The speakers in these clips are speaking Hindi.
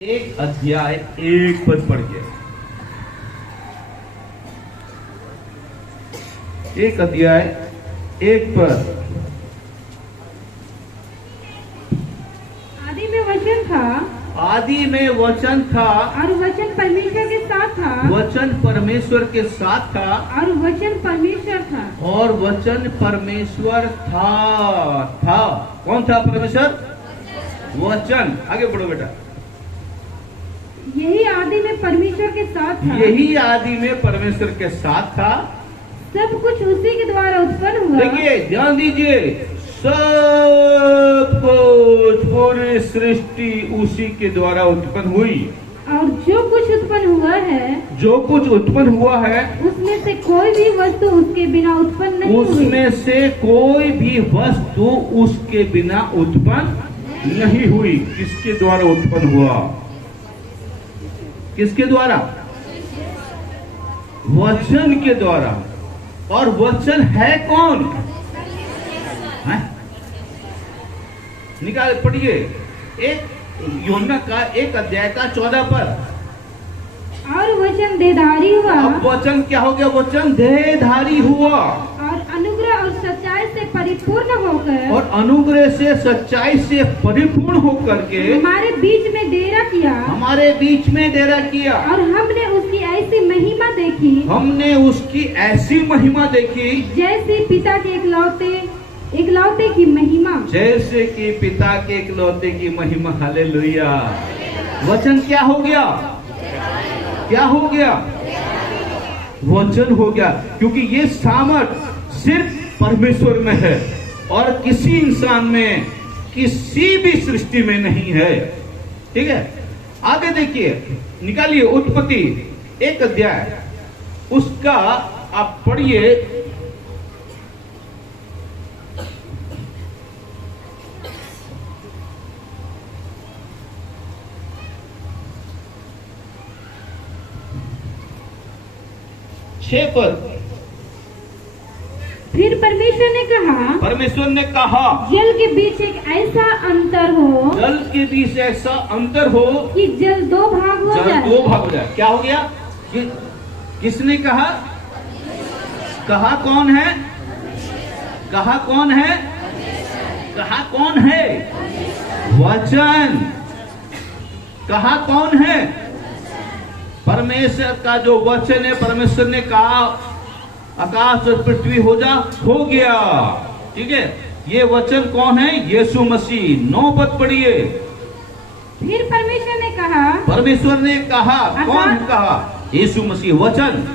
एक अध्याय एक पद पढ़ के, एक अध्याय एक पद। आदि में वचन था, आदि में वचन था, और वचन परमेश्वर के साथ था, वचन परमेश्वर के साथ था, और वचन परमेश्वर था। और वचन परमेश्वर था। कौन था परमेश्वर? वचन। आगे बढ़ो बेटा। यही आदि में परमेश्वर के साथ था। यही आदि में परमेश्वर के साथ था। सब कुछ उसी के द्वारा उत्पन्न हुआ। देखिए, ध्यान दीजिए, सब कुछ, पूरी सृष्टि उसी के द्वारा उत्पन्न हुई। और जो कुछ उत्पन्न हुआ है, जो कुछ उत्पन्न हुआ है, उसमें से कोई भी वस्तु उसके बिना उत्पन्न नहीं हुई। उसमें से कोई भी वस्तु उसके बिना उत्पन्न नहीं हुई। किसके द्वारा उत्पन्न हुआ? किसके द्वारा? वचन के द्वारा। और वचन है कौन? है? निकाल पढ़िए, एक यूहन्ना का एक अध्याय का 14 पद। और वचन देहधारी हुआ, अब वचन क्या हो गया? वचन देहधारी हुआ, और अनुग्रह और सच्चाई से परिपूर्ण होकर, और अनुग्रह से सच्चाई से परिपूर्ण होकर के हमारे बीच में डेरा किया। हमारे बीच में डेरा किया। और हमने उसकी ऐसी महिमा देखी, हमने उसकी ऐसी महिमा देखी, जैसे पिता के इकलौते की महिमा। जैसे कि पिता के इकलौते की महिमा। हालेलुया। वचन क्या हो गया? क्या हो गया? वचन हो गया। क्योंकि ये सामर्थ सिर्फ परमेश्वर में है और किसी इंसान में, किसी भी सृष्टि में नहीं है। ठीक है, आगे देखिए, निकालिए उत्पत्ति एक अध्याय, उसका आप पढ़िए। छह पद। फिर परमेश्वर ने कहा, परमेश्वर ने कहा, जल के बीच एक ऐसा अंतर हो, जल के बीच ऐसा अंतर हो कि जल दो भाग हो जल जाए। दो भाग हो जाए। क्या हो गया? किसने कहा? कहा कौन है? कहा कौन है? कहा कौन है? वचन। कहा कौन है? परमेश्वर का जो वचन है। परमेश्वर ने कहा आकाश और पृथ्वी हो जा, हो गया। ठीक है, ये वचन कौन है? यीशु मसीह। 9 पद पढ़िए। फिर परमेश्वर ने कहा, परमेश्वर ने कहा, कौन कहा? यीशु मसीह। वचन।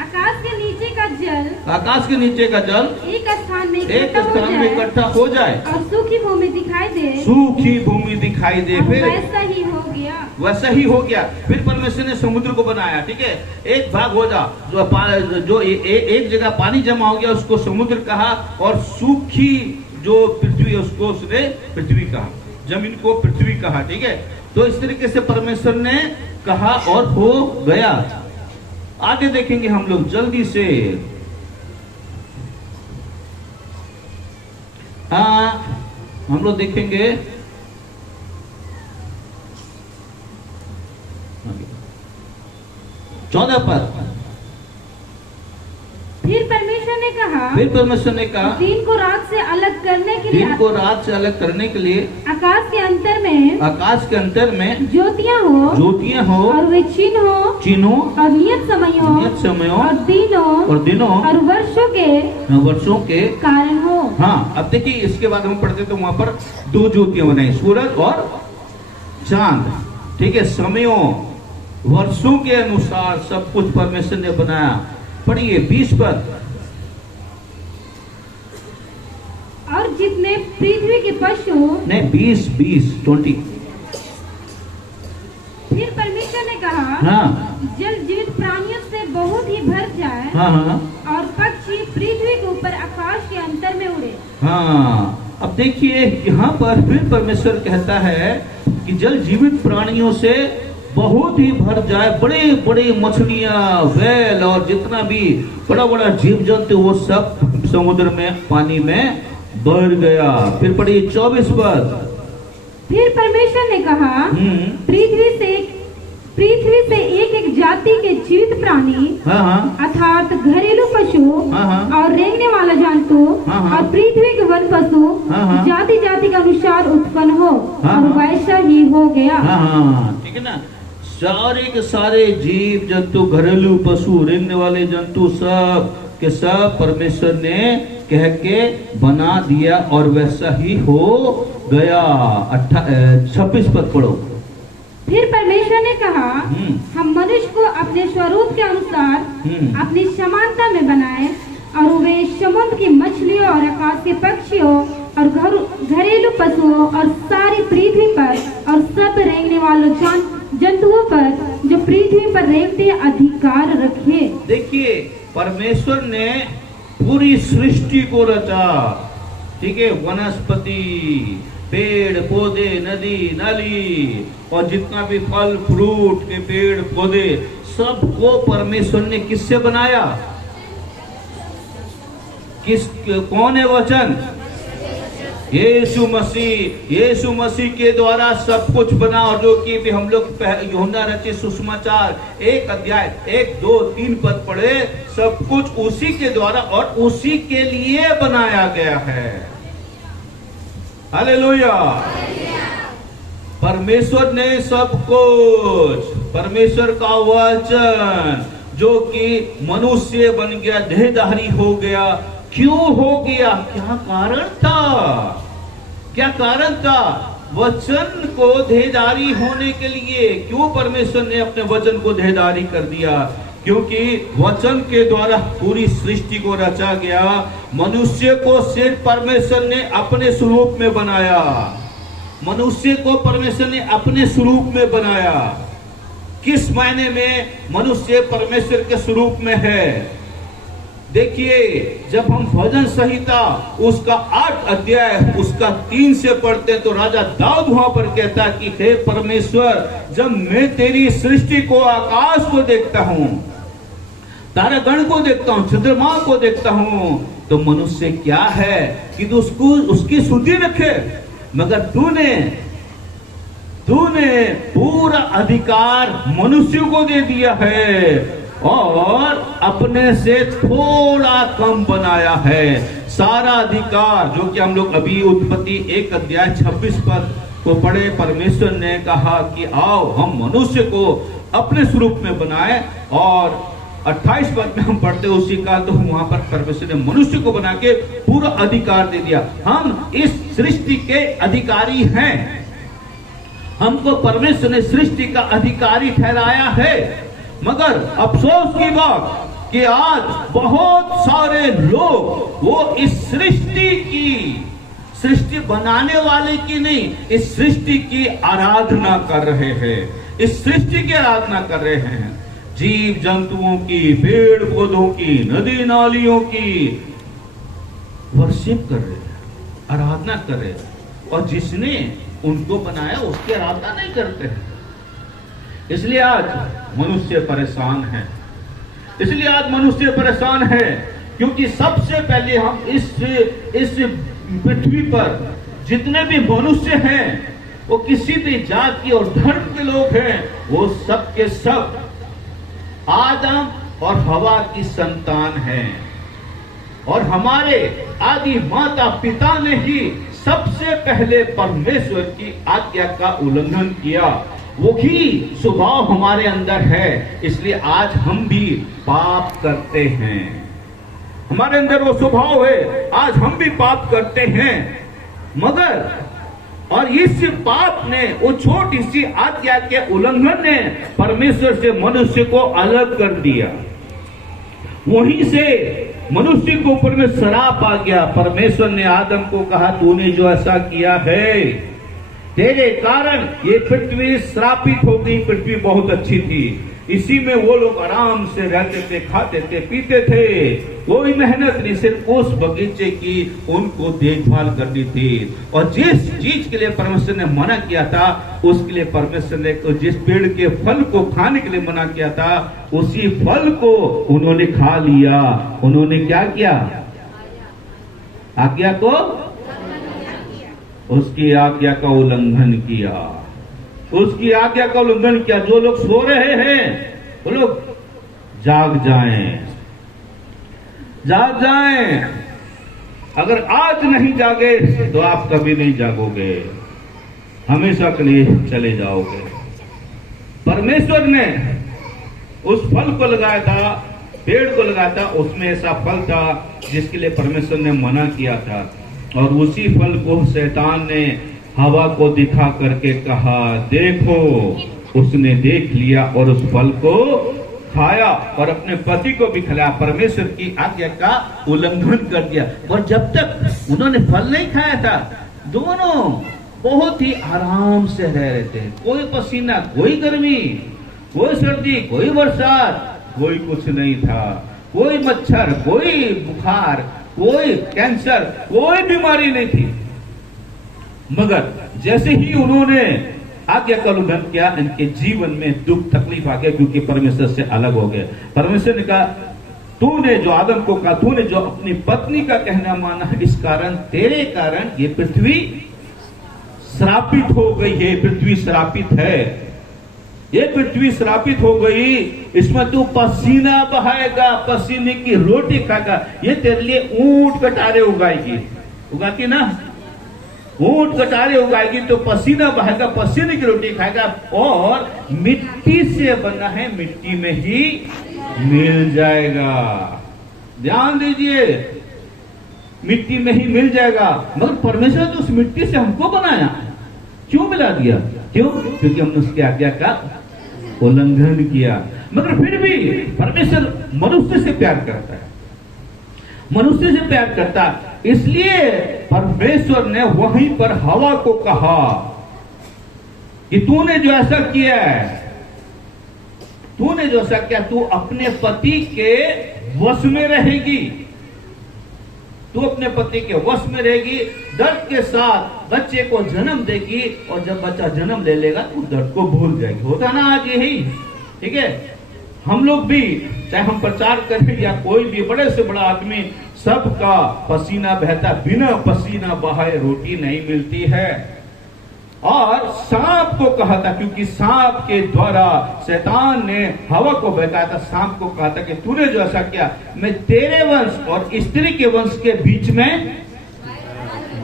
आकाश के नीचे का जल, आकाश के नीचे का जल एक स्थान में एक इकट्ठा हो स्थान में जाए, इकट्ठा हो जाए, और सूखी भूमि दिखाई दे। सूखी भूमि दिखाई दे। और फिर वैसा ही हो गया। वैसा ही हो गया। फिर परमेश्वर ने समुद्र को बनाया। ठीक है, एक भाग हो जा, जो एक जगह पानी जमा हो गया उसको समुद्र कहा, और सूखी जो पृथ्वी है उसको उसने पृथ्वी कहा, जमीन को पृथ्वी कहा। ठीक है, तो इस तरीके से परमेश्वर ने कहा और हो गया। आगे देखेंगे हम लोग जल्दी से। हाँ, हम लोग देखेंगे 14 पद। फिर परमेश्वर ने कहा, फिर परमेश्वर ने कहा, दिन को रात से अलग करने के लिए, दिन को रात से अलग करने के लिए आकाश के अंतर में, आकाश के अंतर में ज्योतियां हो, ज्योतियां हो, और वे चिन्ह हो, चिन्हों, और नियत समयों, नियत समयों, और दिनों, और वर्षों के कारण हो। हाँ, अब देखिए, इसके बाद हम पढ़ते तो वहां पर 2 ज्योतियां बनाई, सूरज और चांद। ठीक है, समयों, वर्षों के अनुसार सब कुछ परमेश्वर ने बनाया। पढ़िए 20 पद। और जितने पृथ्वी के पशु, नहीं, 20 20। फिर परमेश्वर ने कहा, हाँ जल जीवित प्राणियों से बहुत ही भर जाए, हाँ हाँ और पक्षी पृथ्वी के ऊपर आकाश के अंतर में उड़े। हाँ। अब देखिए, यहाँ पर फिर परमेश्वर कहता है कि जल जीवित प्राणियों से बहुत ही भर जाए, बड़े बड़े मछलियां, वैल और जितना भी बड़ा बड़ा जीव जंतु वो सब समुद्र में, पानी में बढ़ गया। फिर पढ़िए 24 पद। फिर परमेश्वर ने कहा, पृथ्वी से एक एक जाति के जीवित प्राणी अर्थात घरेलू पशु और रेंगने वाला जंतु और पृथ्वी के वन पशु जाति जाति के अनुसार उत्पन्न हो, और वैसा ही हो गया। ठीक है ना। सारे के सारे जीव जंतु, घरेलू पशु, रेंगने वाले जंतु, सब के सब परमेश्वर ने कह के बना दिया और वैसा ही हो गया। 26 पद पढ़ो। फिर परमेश्वर ने कहा, हम मनुष्य को अपने स्वरूप के अनुसार अपनी समानता में बनाए, और वे समुद्र की मछलियों और आकाश के पक्षियों और घरेलू पशुओं और सारी पृथ्वी पर और सब रेंगने वालों जंतुओं पर जो पृथ्वी पर रेंगते अधिकार रखे। देखिए, परमेश्वर ने पूरी सृष्टि को रचा। ठीक है, वनस्पति, पेड़ पौधे, नदी नाली और जितना भी फल फ्रूट के पेड़ पौधे, सबको परमेश्वर ने किससे बनाया? कौन है वचन? यीशु मसीह। यीशु मसीह के द्वारा सब कुछ बना, और जो कि भी हम लोग यूहन्ना रचित सुसमाचार 1 अध्याय 1, 2, 3 पद पढ़े, सब कुछ उसी के द्वारा और उसी के लिए बनाया गया है। हालेलुया। परमेश्वर ने सब कुछ, परमेश्वर का वचन जो कि मनुष्य बन गया, देहधारी हो गया। क्यों हो गया? क्या कारण था? क्या कारण था? वचन को देहधारी होने के लिए क्यों परमेश्वर ने अपने वचन को देहधारी कर दिया? क्योंकि वचन के द्वारा पूरी सृष्टि को रचा गया। मनुष्य को सिर्फ परमेश्वर ने अपने स्वरूप में बनाया। मनुष्य को परमेश्वर ने अपने स्वरूप में बनाया। किस मायने में मनुष्य परमेश्वर के स्वरूप में है? देखिए, जब हम भजन संहिता उसका 8 अध्याय उसका 3 से पढ़ते हैं, तो राजा दाऊद वहां पर कहता कि हे परमेश्वर, जब मैं तेरी सृष्टि को, आकाश को देखता हूं, तारागण को देखता हूं, चंद्रमा को देखता हूं, तो मनुष्य क्या है कि तो उसकी स्तुति रखे, मगर तूने पूरा अधिकार मनुष्य को दे दिया है और अपने से थोड़ा कम बनाया है। सारा अधिकार जो कि हम लोग अभी उत्पत्ति 1 अध्याय 26 पद को पढ़े, परमेश्वर ने कहा कि आओ हम मनुष्य को अपने स्वरूप में बनाए, और 28 पद में हम पढ़ते उसी का, तो वहां पर परमेश्वर ने मनुष्य को बना के पूरा अधिकार दे दिया। हम इस सृष्टि के अधिकारी हैं। हमको परमेश्वर ने सृष्टि का अधिकारी ठहराया है। मगर अफसोस की बात कि आज बहुत सारे लोग वो इस सृष्टि बनाने वाले की नहीं, इस सृष्टि की आराधना कर रहे हैं। इस सृष्टि की आराधना कर रहे हैं, जीव जंतुओं की, पेड़ पौधों की, नदी नालियों की वर्शिप कर रहे हैं, आराधना कर रहे हैं, और जिसने उनको बनाया उसकी आराधना नहीं करते हैं। इसलिए आज मनुष्य परेशान है। इसलिए आज मनुष्य परेशान है क्योंकि सबसे पहले हम इस पृथ्वी पर जितने भी मनुष्य हैं, वो किसी भी जाति और धर्म के लोग हैं, वो सब के सब आदम और हवा की संतान हैं। और हमारे आदि माता पिता ने ही सबसे पहले परमेश्वर की आज्ञा का उल्लंघन किया। वही स्वभाव हमारे अंदर है, इसलिए आज हम भी पाप करते हैं। हमारे अंदर वो स्वभाव है, आज हम भी पाप करते हैं। मगर और इस पाप ने, वो छोटी सी आज्ञा के उल्लंघन ने परमेश्वर से मनुष्य को अलग कर दिया। वहीं से मनुष्य के ऊपर में श्राप आ गया। परमेश्वर ने आदम को कहा, तूने जो ऐसा किया है, तेरे कारण ये पृथ्वी श्रापित हो गई। पृथ्वी बहुत अच्छी थी, इसी में वो लोग आराम से रहते थे, खाते थे, पीते थे, कोई मेहनत नहीं, सिर्फ उस बगीचे की उनको देखभाल करनी थी। और जिस चीज के लिए परमेश्वर ने मना किया था, उसके लिए परमेश्वर ने जिस पेड़ के फल को खाने के लिए मना किया था, उसी फल को उन्होंने खा लिया। उन्होंने क्या किया? आज्ञा को उसकी आज्ञा का उल्लंघन किया, उसकी आज्ञा का उल्लंघन किया। जो लोग सो रहे हैं वो लोग जाग जाएं, जाग जाएं। अगर आज नहीं जागे तो आप कभी नहीं जागोगे, हमेशा के लिए चले जाओगे। परमेश्वर ने उस फल को लगाया था, पेड़ को लगाया था, उसमें ऐसा फल था जिसके लिए परमेश्वर ने मना किया था, और उसी फल को शैतान ने हवा को दिखा करके कहा, देखो। उसने देख लिया और उस फल को खाया और अपने पति को भी खिलाया, परमेश्वर की आज्ञा का उल्लंघन कर दिया। और जब तक उन्होंने फल नहीं खाया था, दोनों बहुत ही आराम से रह रहे थे। कोई पसीना, कोई गर्मी, कोई सर्दी, कोई बरसात, कोई कुछ नहीं था। कोई मच्छर, कोई बुखार, कोई कैंसर, कोई बीमारी नहीं थी। मगर जैसे ही उन्होंने आज्ञा का उल्लंघन किया, इनके जीवन में दुख तकलीफ आ गया, क्योंकि परमेश्वर से अलग हो गए। परमेश्वर ने कहा, तूने जो आदम को कहा, तूने जो अपनी पत्नी का कहना माना, इस कारण, तेरे कारण ये पृथ्वी श्रापित हो गई है। पृथ्वी श्रापित है, ये पृथ्वी श्रापित हो गई। इसमें तू पसीना बहाएगा, पसीने की रोटी खाएगा। ये तेरे लिए ऊंट कटारे उगाएगी, उगाती ना, ऊंट कटारे उगाएगी तो पसीना बहाएगा, पसीने की रोटी खाएगा। और मिट्टी से बना है, मिट्टी में ही मिल जाएगा। ध्यान दीजिए, मिट्टी में ही मिल जाएगा। मगर परमेश्वर तो उस मिट्टी से हमको बनाया, क्यों मिला दिया? क्यों? क्योंकि हमने उसकी आज्ञा का उल्लंघन किया। मगर फिर भी परमेश्वर मनुष्य से प्यार करता है, मनुष्य से प्यार करता है। इसलिए परमेश्वर ने वहीं पर हवा को कहा कि तूने जो ऐसा किया है, तूने जो ऐसा किया, तू अपने पति के वश में रहेगी, तू अपने पति के वश में रहेगी, दर्द के साथ बच्चे को जन्म देगी, और जब बच्चा जन्म ले लेगा तो दर्द को भूल जाएगी। होता ना आज यही, ठीक है। हम लोग भी, चाहे हम प्रचार करें या कोई भी बड़े से बड़ा आदमी, सबका पसीना बहता, बिना पसीना बहाए रोटी नहीं मिलती है। और सांप को कहा था, क्योंकि सांप के द्वारा शैतान ने हवा को बहकाया था। सांप को कहा था कि तूने जो ऐसा किया, मैं तेरे वंश और स्त्री के वंश के बीच में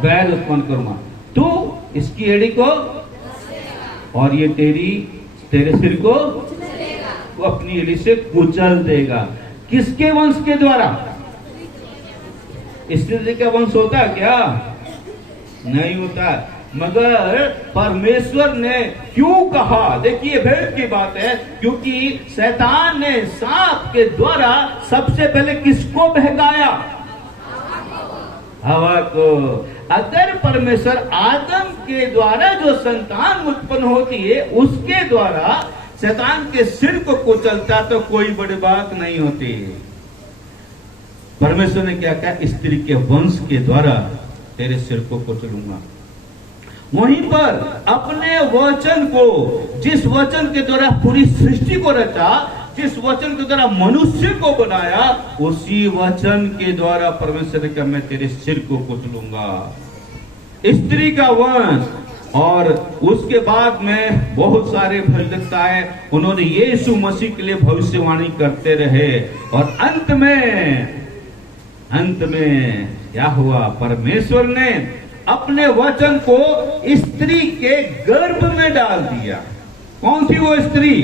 बैर उत्पन्न करूंगा। तू इसकी एड़ी को और ये तेरे सिर को वो अपनी एड़ी से कुचल देगा। किसके वंश के द्वारा? स्त्री का वंश होता है क्या? नहीं होता। मगर परमेश्वर ने क्यों कहा? देखिए भेद की बात है, क्योंकि शैतान ने सांप के द्वारा सबसे पहले किसको बहकाया? हवा को। अगर परमेश्वर आदम के द्वारा जो संतान उत्पन्न होती है उसके द्वारा शैतान के सिर को कुचलता तो कोई बड़ी बात नहीं होती। परमेश्वर ने क्या कहा? स्त्री के वंश के द्वारा तेरे सिर को कुचलूंगा। वहीं पर अपने वचन को, जिस वचन के द्वारा पूरी सृष्टि को रचा, जिस वचन के द्वारा मनुष्य को बनाया, उसी वचन के द्वारा परमेश्वर ने कहा, मैं तेरे सिर को कुचलूंगा। स्त्री का वंश। और उसके बाद में बहुत सारे भविष्यवक्ताएं, उन्होंने यीशु मसीह के लिए भविष्यवाणी करते रहे। और अंत में क्या हुआ? परमेश्वर ने अपने वचन को स्त्री के गर्भ में डाल दिया। कौन थी वो स्त्री?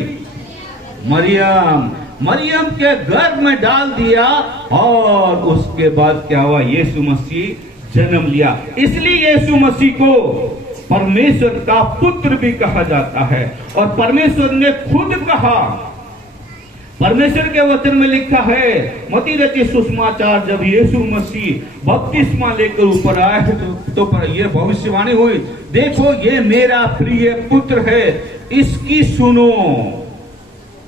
मरियम के गर्भ में डाल दिया। और उसके बाद क्या हुआ? यीशु मसीह जन्म लिया। इसलिए यीशु मसीह को परमेश्वर का पुत्र भी कहा जाता है। और परमेश्वर ने खुद कहा, परमेश्वर के वचन में लिखा है, मत्ती रचित सुसमाचार, जब यीशु मसीह बपतिस्मा लेकर ऊपर आए तो पर यह भविष्यवाणी हुई, देखो ये मेरा प्रिय पुत्र है, इसकी सुनो।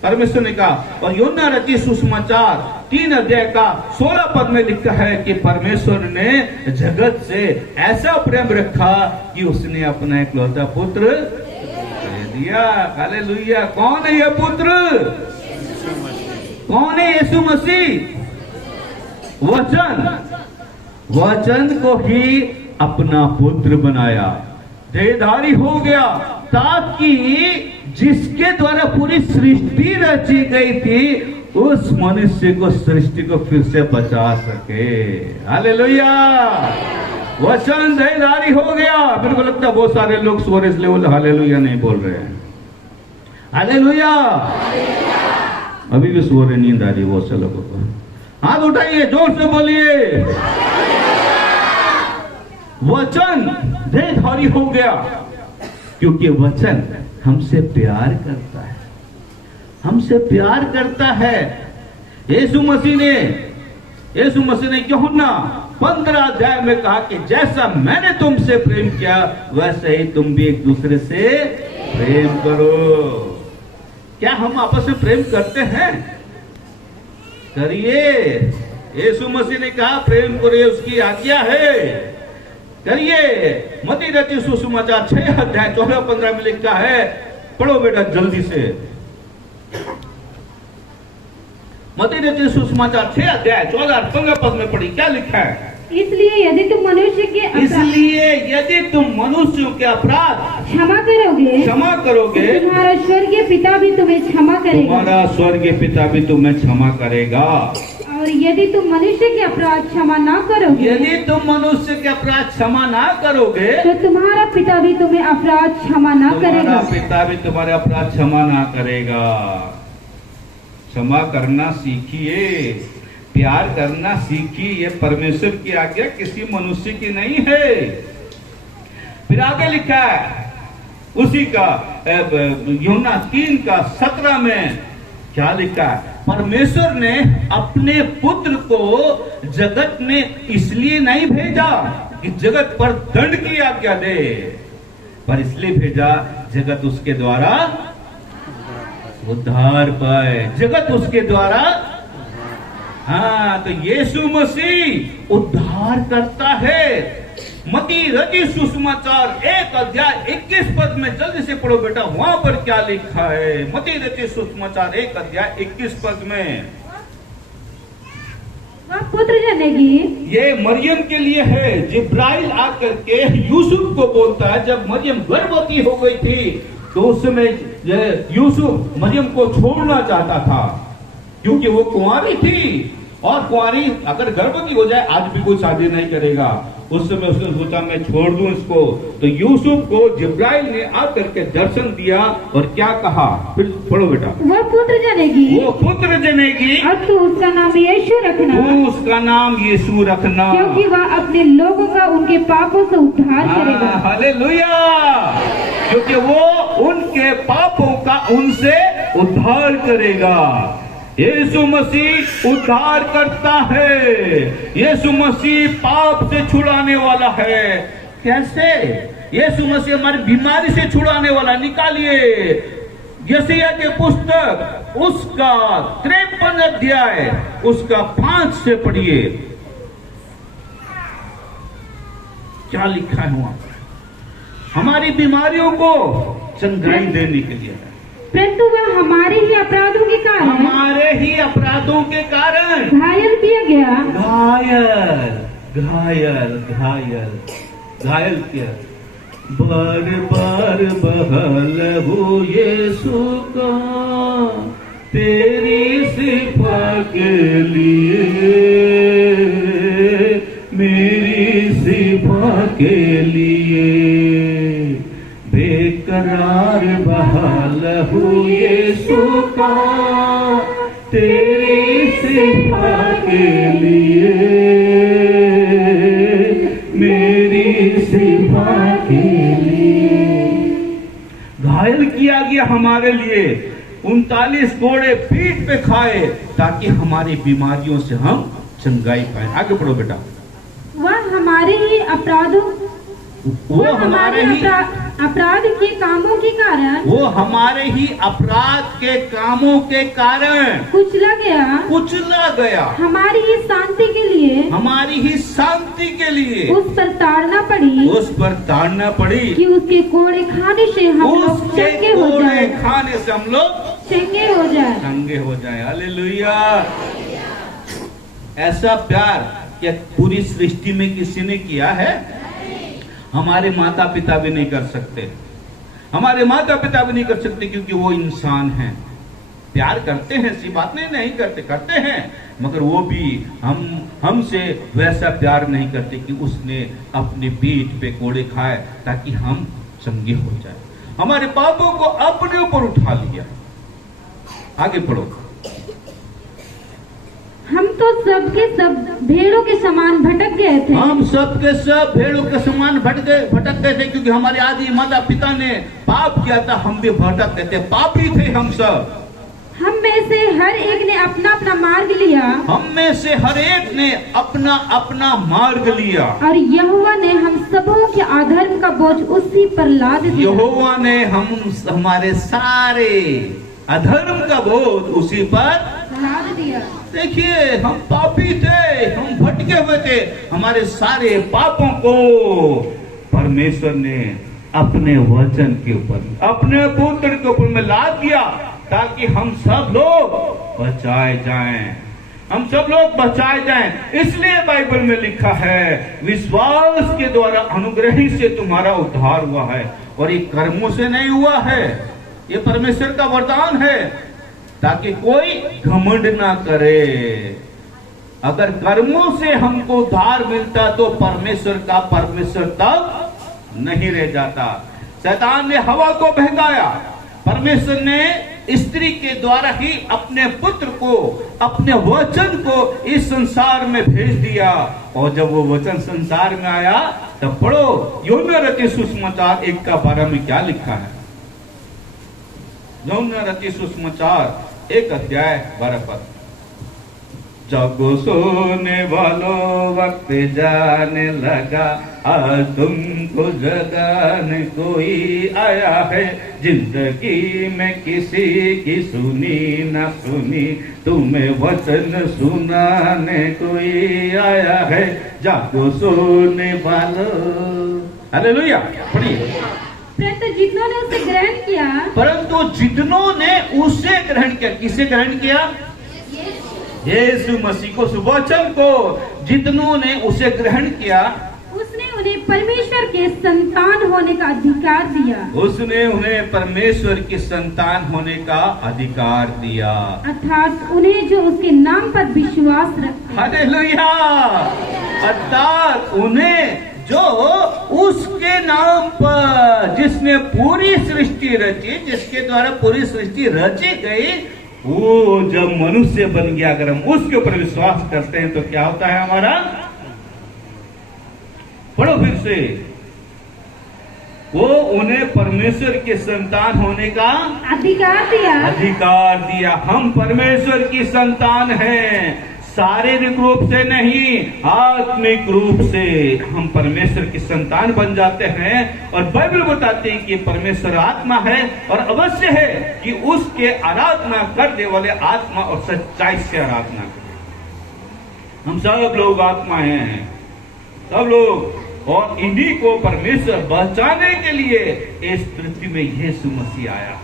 परमेश्वर ने कहा। और यूहन्ना रचित सुसमाचार 3 अध्याय का 16 पद में लिखा है कि परमेश्वर ने जगत से ऐसा प्रेम रखा कि उसने अपना इकलौता पुत्र दे दिया। हालेलुया। कौन है यह पुत्र? कौन है? यीशु मसीह। वचन को ही अपना पुत्र बनाया, देहधारी हो गया, ताकि जिसके द्वारा पूरी सृष्टि रची गई थी उस मनुष्य को सृष्टि को फिर से बचा सके। हालेलुया। वचन देहधारी हो गया। मेरे को लगता है बहुत सारे लोग स्वर इसलिए बोले हालेलुया नहीं बोल रहे हैं। हालेलुया। अभी भी सो रहे, नींद आ रही बहुत से लोगों को। हाथ उठाइए, जोर से बोलिए। वचन देहधारी हो गया, क्योंकि वचन हमसे प्यार करता है, हमसे प्यार करता है। यीशु मसीह ने यूहन्ना 15 अध्याय में कहा कि जैसा मैंने तुमसे प्रेम किया वैसे ही तुम भी एक दूसरे से प्रेम करो। क्या हम आपस में प्रेम करते हैं? करिए। यीशु मसीह ने कहा प्रेम करिए, उसकी आज्ञा है, करिए। मत्ती रचित सुसमाचार 6 अध्याय 14-15 में लिखा है, पढ़ो बेटा जल्दी से। मत्ती रचित सुसमाचार 6 अध्याय 14-15 पद में पढ़ी, क्या लिखा है? इसलिए यदि तुम मनुष्यों के अपराध क्षमा करोगे तुम्हारा स्वर्गीय पिता भी तुम्हें क्षमा करेगा। और यदि तुम मनुष्य के अपराध क्षमा ना करोगे तो तुम्हारा पिता भी तुम्हें अपराध क्षमा ना करेगा। क्षमा करना सीखिए, प्यार करना सीखिए। ये परमेश्वर की आज्ञा, किसी मनुष्य की नहीं है। फिर आगे लिखा है उसी का यूहन्ना 3:17 में क्या लिखा है? परमेश्वर ने अपने पुत्र को जगत में इसलिए नहीं भेजा कि जगत पर दंड की आज्ञा दे, पर इसलिए भेजा जगत उसके द्वारा उद्धार पाए। जगत उसके द्वारा, हाँ, तो यीशु मसीह उद्धार करता है। मत्ती रचित सुसमाचार 1 अध्याय 21 पद में जल्दी से पढ़ो बेटा, वहां पर क्या लिखा है? मत्ती रचित सुसमाचार 1 अध्याय 21 पद में, वह पुत्र जनेगी। ये मरियम के लिए है। जिब्राइल आकर के यूसुफ को बोलता है, जब मरियम गर्भवती हो गई थी तो उस समय यूसुफ मरियम को छोड़ना चाहता था, क्योंकि वो कुंवारी थी, और कुंवारी अगर गर्भवती हो जाए, आज भी कोई शादी नहीं करेगा। उस समय उसने सोचा मैं छोड़ दूं इसको। तो यूसुफ को जिब्राइल ने आकर के दर्शन दिया और क्या कहा? फिर पढ़ो बेटा। वो पुत्र जनेगी, और तू उसका नाम यीशु रखना, क्योंकि वह अपने लोगों का उनके पापों से उद्धार करेगा। हालेलुया। क्योंकि वो उनके पापों का उनसे उद्धार करेगा। यीशु मसीह उद्धार करता है। यीशु मसीह पाप से छुड़ाने वाला है। कैसे? यीशु मसीह हमारी बीमारी से छुड़ाने वाला। निकालिए यशायाह के पुस्तक उसका 53 अध्याय उसका 5 से पढ़िए, क्या लिखा है वहां? हमारी बीमारियों को चंगाई देने के लिए है, परंतु वह हमारे ही अपराधों के कारण घायल किया गया। घायल किया। बार बार बहाल हो यीशु का तेरी सिफा के लिए, मेरी सिफा के लिए। बेकरार बहाल हो यीशु का तेरी सिफा के लिए, मेरी सिफा के लिए। घायल किया गया हमारे लिए, 39 कोड़े पीठ पे खाए ताकि हमारी बीमारियों से हम चंगाई पाए। आगे पढ़ो बेटा। वह हमारे ही अपराधों, वो हमारे अपराध के कामों के कारण, वो हमारे ही अपराध के कामों के कारण कुचला गया। हमारी ही शांति के लिए उस पर ताड़ना पड़ी कि उसके कोड़े खाने से हम लोग चंगे हो जाए। हालेलुया। ऐसा प्यार क्या पूरी सृष्टि में किसी ने किया है? हमारे माता पिता भी नहीं कर सकते, हमारे माता पिता भी नहीं कर सकते, क्योंकि वो इंसान हैं। प्यार करते हैं, ऐसी बात नहीं करते, करते हैं, मगर वो भी हमसे वैसा प्यार नहीं करते कि उसने अपनी पीठ पे कोड़े खाए ताकि हम चंगे हो जाए। हमारे पापों को अपने ऊपर उठा लिया। आगे पढ़ो। हम तो सबके सब भेड़ों के समान भटक गए थे। हम सबके सब भेड़ों के समान भटक गए थे, क्योंकि हमारे आदि माता पिता ने पाप किया था, हम भी भटक गए थे, पापी थे हम सब। हम में से हर एक ने अपना अपना मार्ग लिया। हम में से हर एक ने अपना अपना मार्ग लिया, और यहोवा ने हम सबों के अधर्म का बोझ उसी पर लाद दिया। यहोवा ने हमारे सारे अधर्म का बोझ उसी पर लाद दिया। देखिए, हम पापी थे, हम भटके हुए थे, हमारे सारे पापों को परमेश्वर ने अपने वचन के ऊपर, अपने पुत्र के ऊपर में लाद दिया, ताकि हम सब लोग बचाए जाएं, हम सब लोग बचाए जाएं। इसलिए बाइबल में लिखा है, विश्वास के द्वारा अनुग्रह से तुम्हारा उद्धार हुआ है, और ये कर्मों से नहीं हुआ है, ये परमेश्वर का वरदान है, ताकि कोई घमंड ना करे। अगर कर्मों से हमको उद्धार मिलता तो परमेश्वर का परमेश्वर तक नहीं रह जाता। शैतान ने हवा को बहकाया, परमेश्वर ने स्त्री के द्वारा ही अपने पुत्र को, अपने वचन को इस संसार में भेज दिया। और जब वो वचन संसार में आया, तब पढ़ो यूहन्ना रचित सुसमाचार 1:12 में क्या लिखा है। यूहन्ना रचित सुसमाचार 1:12। जब सोने वालों वक्त जाने लगा, आज तुमको जगाने कोई आया है। जिंदगी में किसी की सुनी ना सुनी, तुम्हें वचन सुनाने कोई आया है। जागो सोने वालों। हालेलुया। पढ़िए। परंतु जितनों ने उसे ग्रहण किया, परंतु जितनों ने उसे ग्रहण किया, किसे ग्रहण किया? यीशु मसीह को, वचन को। जितनों ने उसे ग्रहण किया, उसने उन्हें परमेश्वर के संतान होने का अधिकार दिया। उसने उन्हें परमेश्वर की संतान होने का अधिकार दिया, अर्थात उन्हें जो उसके नाम पर विश्वास रखते। हालेलुया। अर्थात उन्हें जो उसके नाम पर, जिसने पूरी सृष्टि रची, जिसके द्वारा पूरी सृष्टि रची गई, वो जब मनुष्य बन गया, अगर हम उसके ऊपर विश्वास करते हैं तो क्या होता है हमारा? पढ़ो फिर से। वो उन्हें परमेश्वर के संतान होने का अधिकार दिया। अधिकार दिया। हम परमेश्वर की संतान हैं, शारीरिक रूप से नहीं, आत्मिक रूप से हम परमेश्वर की संतान बन जाते हैं। और बाइबल बताती है कि परमेश्वर आत्मा है, और अवश्य है कि उसके आराधना करने वाले आत्मा और सच्चाई से आराधना करें। हम सब लोग आत्मा हैं, सब लोग, और इन्हीं को परमेश्वर बचाने के लिए इस पृथ्वी में यीशु मसीह आया।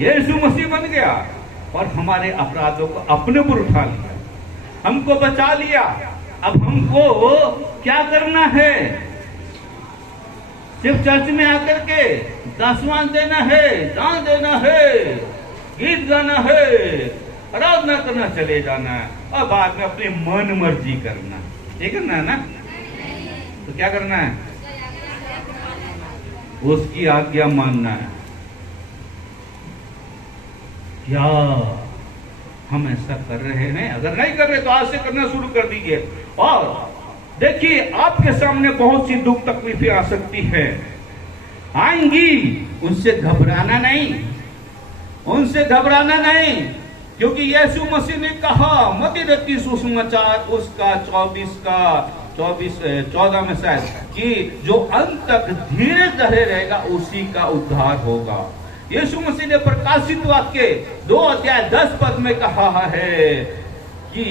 यीशु मसीह बन गया और हमारे अपराधों को अपने पर उठा लिया, हमको बचा लिया। अब हमको क्या करना है? सिर्फ चर्च में आकर के दसवां देना है, दान देना है, गीत गाना है, आराधना करना, चले जाना है, और बाद में अपनी मन मर्जी करना। ये करना है ना? तो क्या करना है? उसकी आज्ञा मानना है। क्या हम ऐसा कर रहे हैं? अगर नहीं कर रहे तो आज से करना शुरू कर दीजिए। और देखिए, आपके सामने बहुत सी दुख तकलीफें आ सकती है, आएंगी, उनसे घबराना नहीं, उनसे घबराना नहीं, क्योंकि यीशु मसीह ने कहा मत्ती रचित सुसमाचार उसका 14 में शायद, कि जो अंत तक धीरे धरे रहेगा उसी का उद्धार होगा। यीशु मसीह ने प्रकाशित वाक्य 2:10 में कहा है कि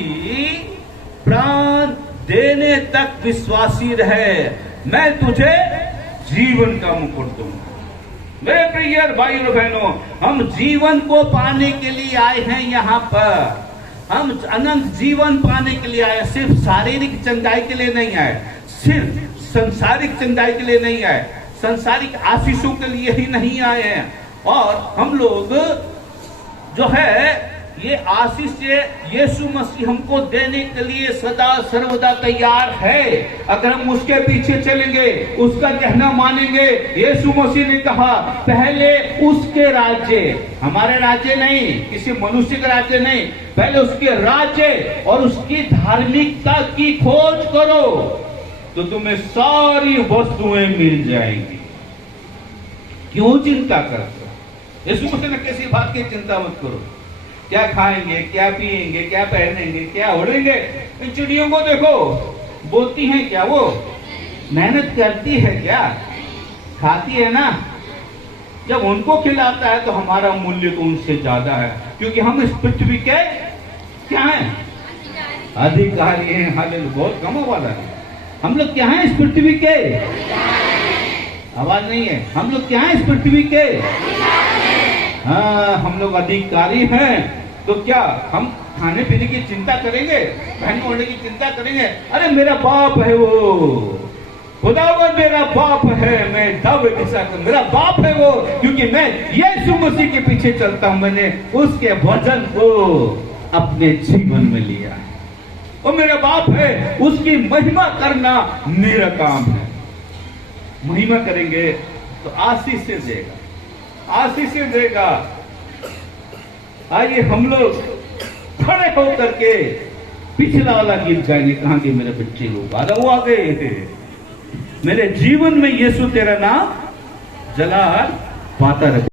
प्राण देने तक विश्वासी रहे, मैं तुझे जीवन का मुकुट दूंगा। मेरे प्रिय भाई और बहनों, हम जीवन को पाने के लिए आए हैं यहाँ पर। हम अनंत जीवन पाने के लिए आए, सिर्फ शारीरिक चंगाई के लिए नहीं आए, सिर्फ संसारिक चंगाई के लिए नहीं आए, संसारिक आशीषों के लिए ही नहीं आए हैं। और हम लोग जो है ये आशीष यीशु मसीह हमको देने के लिए सदा सर्वदा तैयार है। अगर हम उसके पीछे चलेंगे, उसका कहना मानेंगे। यीशु मसीह ने कहा पहले उसके राज्य, हमारे राज्य नहीं, किसी मनुष्य का राज्य नहीं, पहले उसके राज्य और उसकी धार्मिकता की खोज करो तो तुम्हें सारी वस्तुएं मिल जाएंगी। क्यों चिंता करते हो? यीशु मसीह ने किसी बात की चिंता मत करो। क्या खाएंगे, क्या पिएंगे, क्या पहनेंगे, क्या ओढ़ेंगे? इन चिड़ियों को देखो, बोलती हैं क्या? वो मेहनत करती है क्या? खाती है ना? जब उनको खिलाता है तो हमारा मूल्य तो उनसे ज्यादा है, क्योंकि हम इस पृथ्वी के क्या हैं? अधिकारी हैं। हालेलुया, बहुत कम वाला है। हम लोग क्या हैं इस पृथ्वी के? आवाज नहीं है। हम लोग क्या हैं इस पृथ्वी के? हाँ, हम लोग अधिकारी हैं। तो क्या हम खाने पीने की चिंता करेंगे, पहनने ओढ़ने की चिंता करेंगे? अरे मेरा बाप है वो, खुदावंद मेरा बाप है, मैं दावे के साथ मेरा बाप है वो, क्योंकि मैं यीशु मसीह के पीछे चलता हूं। मैंने उसके वचन को अपने जीवन में लिया है। वो मेरा बाप है, उसकी महिमा करना मेरा काम है। महिमा करेंगे तो आशीष से देगा, आशीष से देगा। आइए हम लोग खड़े होकर के पिछला वाला गीत गाएंगे। कहां के मेरे बच्चे लोग? वो आ गए। मेरे जीवन में यीशु तेरा नाम जला पाता रहे।